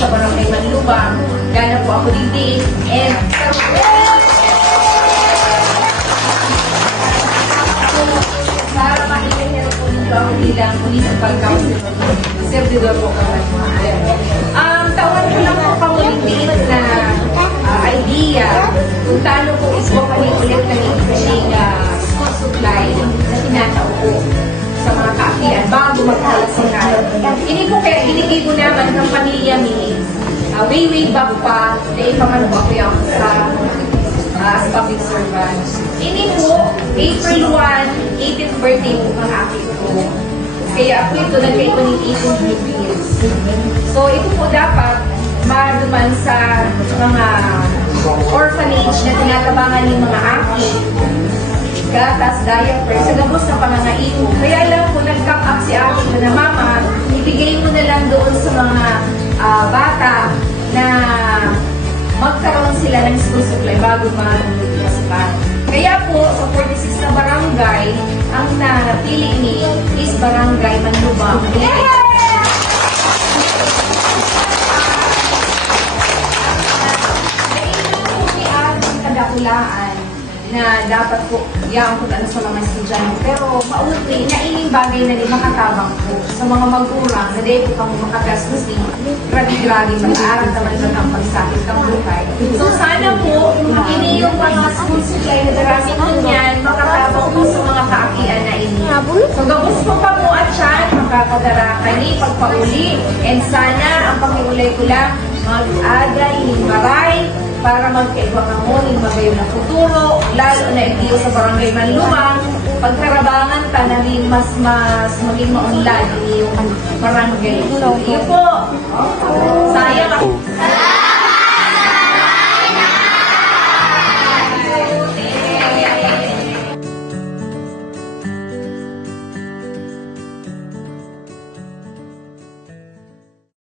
sa Barangay Manlubang. Gana po ako din. And para makikita po nito ako bilang municipal councilor. Servidor po kawan. Tawan ko lang po kamulitin na idea kung tano po is po ulit ng increasing school supply na tinatao po sa mga kaakian bago magkalasingan. Ini po kaya binigay po naman ng pamilya ni way back pa dahil pa man po ako yung sa public servant. Ini po, April 1, 18th birthday po ang aking po. Kaya ako ito nagka-18 years. So ito po dapat maduman sa mga orphanage na tinatabangan ng mga aki, gatas, diaper, sa gabos na pangangaipo. Kaya lang po nag-come up si aki na mama, ibigay mo na lang doon sa mga bata na magkaroon sila ng school supply bago mag-municipal. Kaya po, sa 46 na barangay, ang napili ni is Barangay Manlubang. Kadakulaan na dapat po iangkutan sa mga estudyante. Pero maunti na ining bagay na rin makatabang po sa mga magulang na dahil po kang makagastos din grabe-grabe mag-aaral naman sa kang pagsakit kang buhay. So sana po, ini yung mga school supply na darami po niyan, makatabang po sa mga kaakian na ini. So gabos po pa po at siya, makakadara kani pagpauli, and sana ang pangiulay ko lang, mag-agay, himbaray, para magkaibang amunin, magayon na futuro, lalo na itiyo sa Barangay Manlubang, pagkarabangan ta na rin mas maging maunlad yung barangay. So, iyo po. Sayang ako.